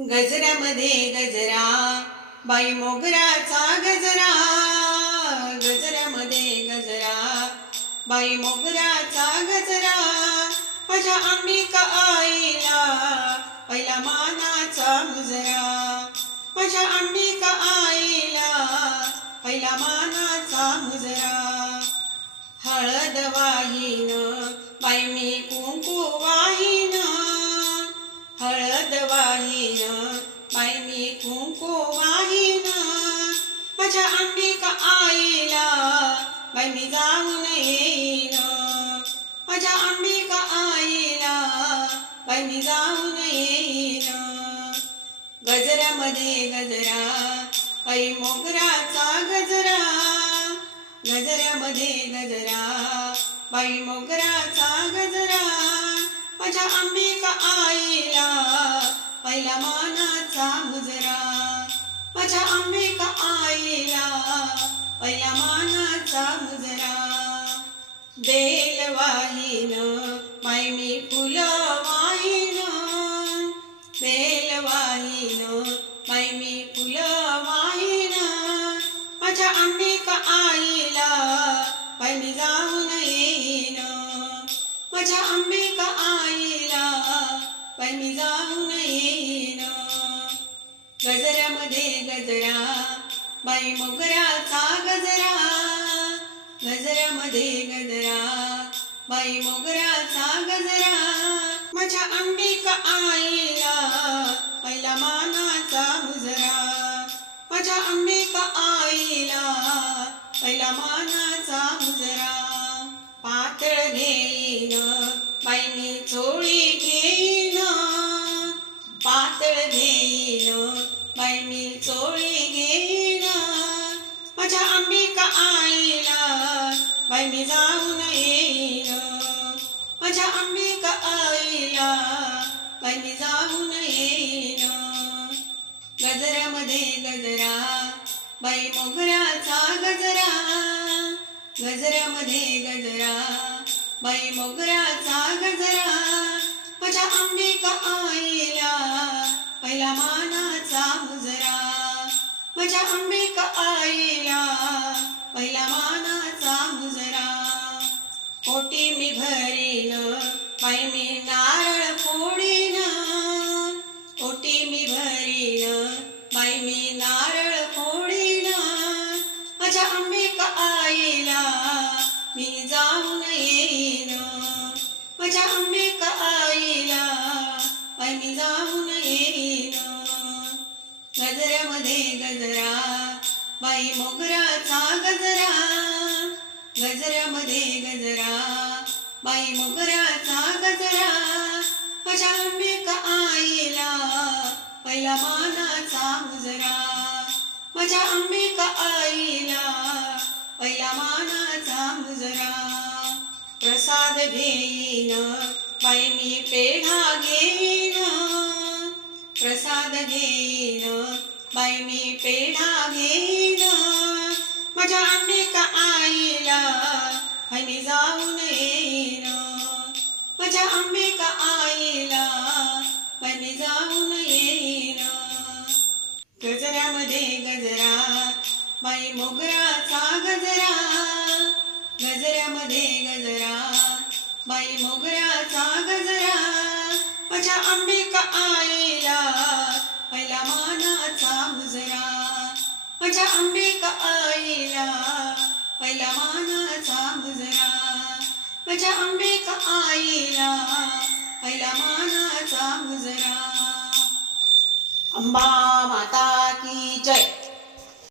गजऱ्यामध्ये गजरा बाई मोगऱ्याचा गजरा. गजऱ्यामध्ये गजरा बाई मोगऱ्याचा गजरा. माझ्या अंबिका आईला पहिला मानाचा मुजरा. माझ्या अंबिका आईला पहिला मानाचा मुजरा. हळद माझ्या अंबिका आईला बाई मी जाऊन येईन. माझ्या अंबिका आईला बाई मी जाऊन येईन. गजऱ्यामध्ये गजरा बाई मोगराचा गजरा. गजऱ्यामध्ये गजरा बाई मोगराचा गजरा. माझ्या अंबिका आईला पहिला मानाचा गुजरा माझ्या आंबेका आईला पहिला मानाचा मुजरा. देल वाहिन माय मी फुलं वाहीन बेल वाहिन माय मी फुलं वाहीन माझ्या अंबिका आईला बाई जाऊन येईन. माझ्या अंबिका आईला बाई जाऊन येईन. गजऱ्यामध्ये गजरा बाई मोगऱ्याचा गजरा. गजऱ्यामध्ये गजरा बाई मोगऱ्याचा गजरा. माझ्या अंबिका आईला बाई मी जाऊन येईन माझ्या अंबिका आईला बाई मी जाऊन येईन गजऱ्यामध्ये गजरा बाई मोगऱ्याचा गजरा गजऱ्यामध्ये गजरा बाई मोगऱ्याचा गजरा माझ्या अंबिका आईला पहिला मानाचा मुजरा माझ्या अंबिका आईला पहिला मानाचा पोटी मी भरीन बाई मी नारळ फोडीन. पोटी मी भरीन बाई मी नारळ फोडीन. माझ्या अंबिका आईला मी जाऊन येईन. माझ्या अंबिका आईला बाई मी जाऊन येईन. गजऱ्यामध्ये गजरा बाई मोगराचा गजरा. गजरा बाई मोगऱ्याचा गजरा माझ्या अंबिका आईला पहिला मानाचा मुजरा माझ्या अंबिक आईला पहिला मानाचा मुजरा प्रसाद घेईन बाई मी पेढा घेईन. प्रसाद घेईन बाई मी पेढा घेईन. माझ्या अंबिक आईला हाय जाऊन माझ्या अंबिका आईला हाय जाऊन येईन. गजऱ्यामध्ये गजरा बाई मोगराचा गजरा. गजऱ्यामध्ये गजरा बाई मोगऱ्याचा गजरा. माझ्या अंबिका आईला पहिला मानाचा गुजरा माझ्या अंबिका आईला पहिला मानाचा गुजरा माझ्या का आईला पहिला मानाचा गुजरा अंबा माता